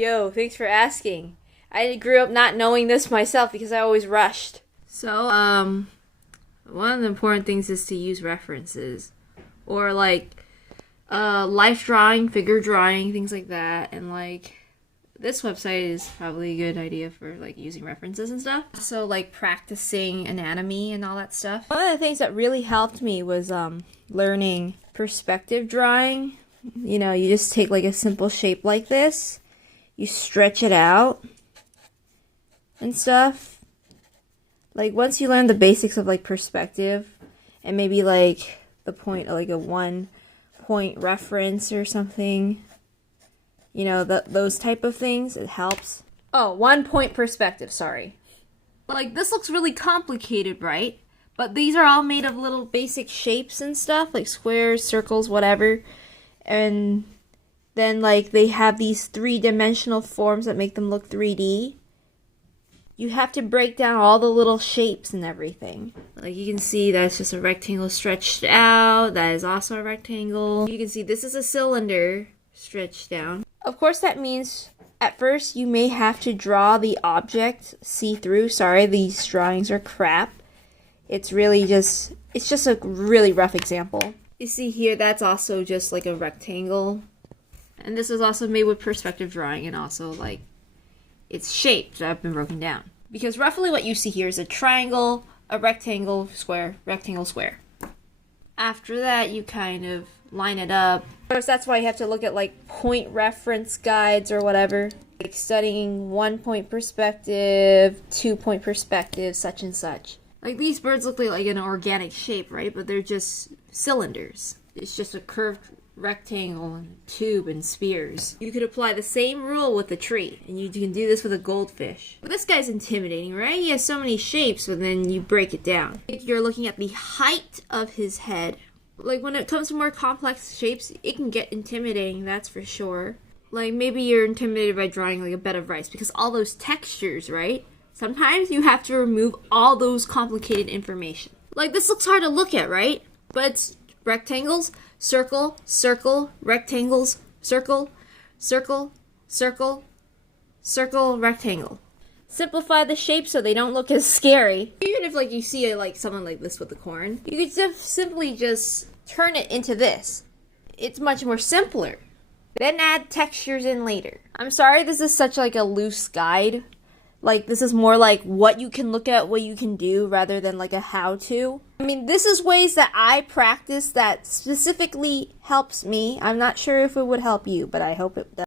Yo, thanks for asking. I grew up not knowing this myself because I always rushed. So, one of the important things is to use references. Or like, life drawing, figure drawing, things like that. And like, this website is probably a good idea for like using references and stuff. So like practicing anatomy and all that stuff. One of the things that really helped me was learning perspective drawing. You know, you just take like a simple shape like this, you stretch it out and stuff. Like once you learn the basics of like perspective and maybe like the point, like a 1-point reference or something, you know, those type of things, it helps. Oh, 1-point perspective, sorry. Like, this looks really complicated, right? But these are all made of little basic shapes and stuff, like squares, circles, whatever. And then, like, they have these 3-dimensional forms that make them look 3D. You have to break down all the little shapes and everything. Like, you can see that's just a rectangle stretched out. That is also a rectangle. You can see this is a cylinder stretched down. Of course, that means at first you may have to draw the object see-through. Sorry, these drawings are crap. It's just a really rough example. You see here, that's also just like a rectangle. And this is also made with perspective drawing and also like it's shapes that have been broken down. Because roughly what you see here is a triangle, a rectangle, square, rectangle, square. After that, you kind of line it up. Of course, that's why you have to look at like point reference guides or whatever. Like studying 1-point perspective, 2-point perspective, such and such. Like these birds look like an organic shape, right? But they're just cylinders. It's just a curved rectangle and tube and spears. You could apply the same rule with a tree, and you can do this with a goldfish. But this guy's intimidating, right? He has so many shapes, but then you break it down. You're looking at the height of his head. Like when it comes to more complex shapes, it can get intimidating, that's for sure. Like maybe you're intimidated by drawing like a bed of rice because all those textures, right? Sometimes you have to remove all those complicated information. Like this looks hard to look at, right? But it's rectangles, circle, circle, rectangles, circle, circle, circle, circle, rectangle. Simplify the shapes so they don't look as scary. Even if like you see like someone like this with the corn, you could simply just turn it into this. It's much more simpler. Then add textures in later. I'm sorry this is such like a loose guide. Like this is more like what you can look at, what you can do rather than like a how-to. I mean, this is ways that I practice that specifically helps me. I'm not sure if it would help you, but I hope it does.